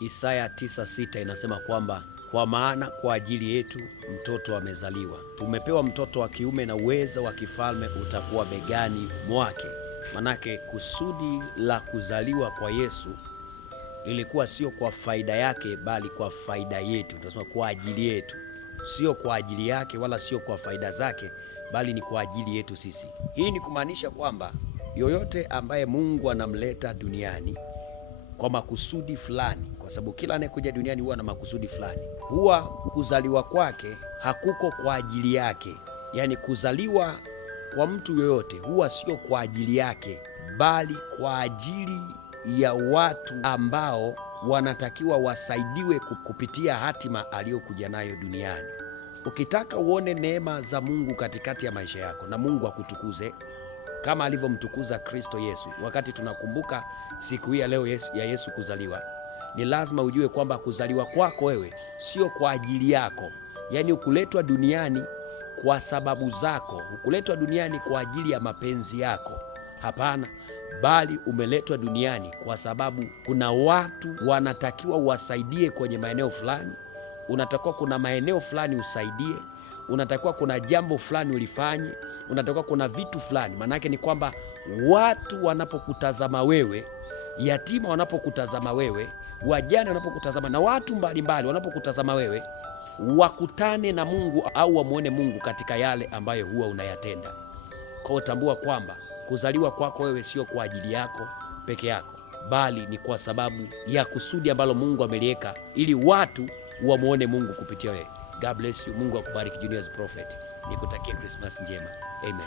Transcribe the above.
Isaya 9:6 inasema kwamba kwa maana kwa ajili yetu mtoto amezaliwa, tumepewa mtoto wa kiume na uweza wa kifalme utakuwa begani mwake. Manake kusudi la kuzaliwa kwa Yesu lilikuwa sio kwa faida yake, bali kwa faida yetu. Tunasema kwa ajili yetu, sio kwa ajili yake wala sio kwa faida zake, bali ni kwa ajili yetu sisi. Hii ni kumaanisha kwamba yoyote ambaye Mungu anamleta duniani kwa makusudi fulani, kwa sababu kila anayekuja duniani huwa na makusudi fulani. Huwa kuzaliwa kwake hakuko kwa ajili yake, yaani kuzaliwa kwa mtu yoyote huwa sio kwa ajili yake, bali kwa ajili ya watu ambao wanatakiwa wasaidiwe kupitia hatima aliyokuja nayo duniani. Ukitaka uone neema za Mungu katikati ya maisha yako na Mungu akutukuze kama alivyomtukuza Kristo Yesu, wakati tunakumbuka siku hii ya leo ya Yesu kuzaliwa, ni lazima ujue kwamba kuzaliwa kwako wewe sio kwa ajili yako. Yaani ukuletwa duniani kwa sababu zako, ukuletwa duniani kwa ajili ya mapenzi yako. Hapana, bali umeletwa duniani kwa sababu kuna watu wanatakiwa wasaidie kwenye maeneo fulani. Unatakiwa kuna maeneo fulani usaidie, unatakiwa kuna jambo fulani ulifanye, unatakiwa kuna vitu fulani. Maanake ni kwamba watu wanapokutazama wewe, yatima wanapokutazama wewe, wajane wanapokutazama, na watu mbalimbali wanapokutazama wewe, wakutane na Mungu au wamwone Mungu katika yale ambayo huwa unayatenda. Kwa utambua kwamba kuzaliwa kwako wewe sio kwa ajili yako peke yako, bali ni kwa sababu ya kusudi ambalo Mungu ameliweka ili watu wamwone Mungu kupitia wewe. God bless you. Mungu akubariki. Junior's Prophet. Nikutakia Christmas njema. Amen.